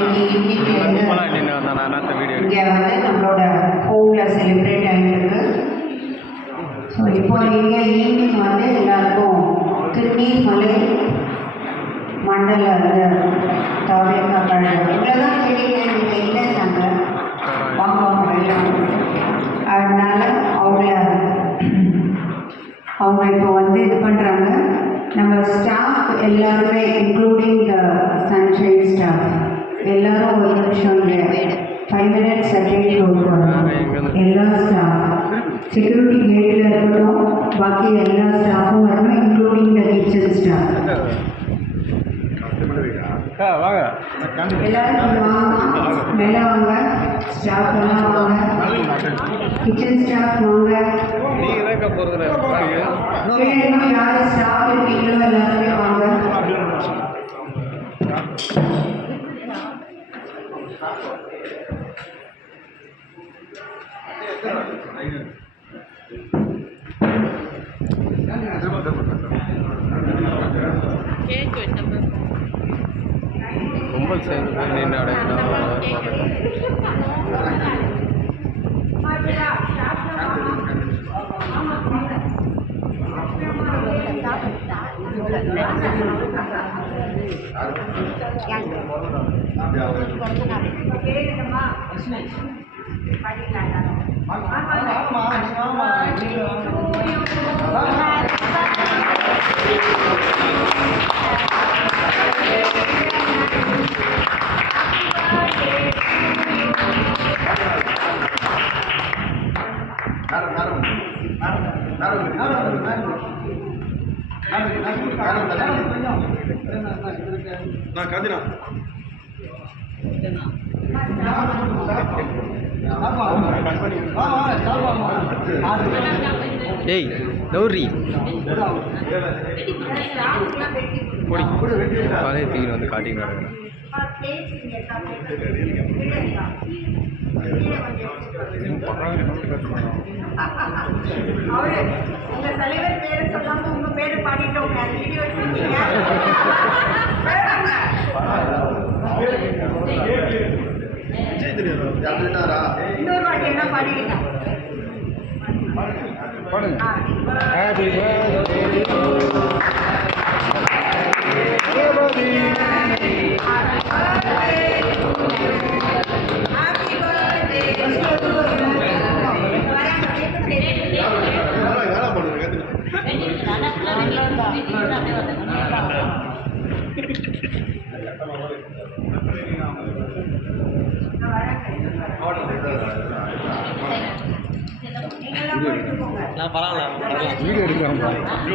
இன்னைக்கு ஈவினிங் இங்கே வந்து நம்மளோட ஹோமில் செலிப்ரேட் ஆகிருக்கு. ஸோ இப்போ இங்கே ஈவினிங் வந்து எல்லாருக்கும் திருநீர்மலை மண்டல தாவேக்கா கழகம் இவ்வளோ தான் கேட்டீங்க, நீங்கள் இல்லைன்னாங்க வாங்குவாங்க எல்லாம். அதனால அவங்க இப்போ வந்து இது பண்ணுறாங்க. நம்ம ஸ்டாஃப் எல்லாருமே இன்க்ளூடிங் சன்ஷைன் ஸ்டாஃப் எல்லாரும் ஒரு நிமிஷம் 5 minutes செகண்ட் கொடுக்கணும். எல்லா ஸ்டாஃப் செக்யூரிட்டி கேட்டில் இருக்கட்டும், பாக்கி எல்லா ஸ்டாஃபும் வரணும், இன்க்ளூடிங் த கிச்சன் ஸ்டாஃப். எல்லாரும் வாங்க, மேலே வாங்க, ஸ்டாஃப் எல்லாம் வாங்க, கிச்சன் ஸ்டாஃப் வாங்க. யார் ஸ்டாஃப் இருக்கீங்களோ எல்லாருமே வாங்க. ரொம்ப சேர்ந்து நின்று அடையணும். ஏய் நௌரி பழைய தீன் வந்து காட்டின்னு நடக்கிறேன். உங்க தலைவர் பேரை சொல்லாம உங்க பேரை பாடிட்டோங்க. வீடியோ எடுத்துருக்கீங்க. இன்னொரு வாட்டி என்ன பாடிடுங்க. நான் பரவாயில்ல வீடியோ எடுக்கிறேன்.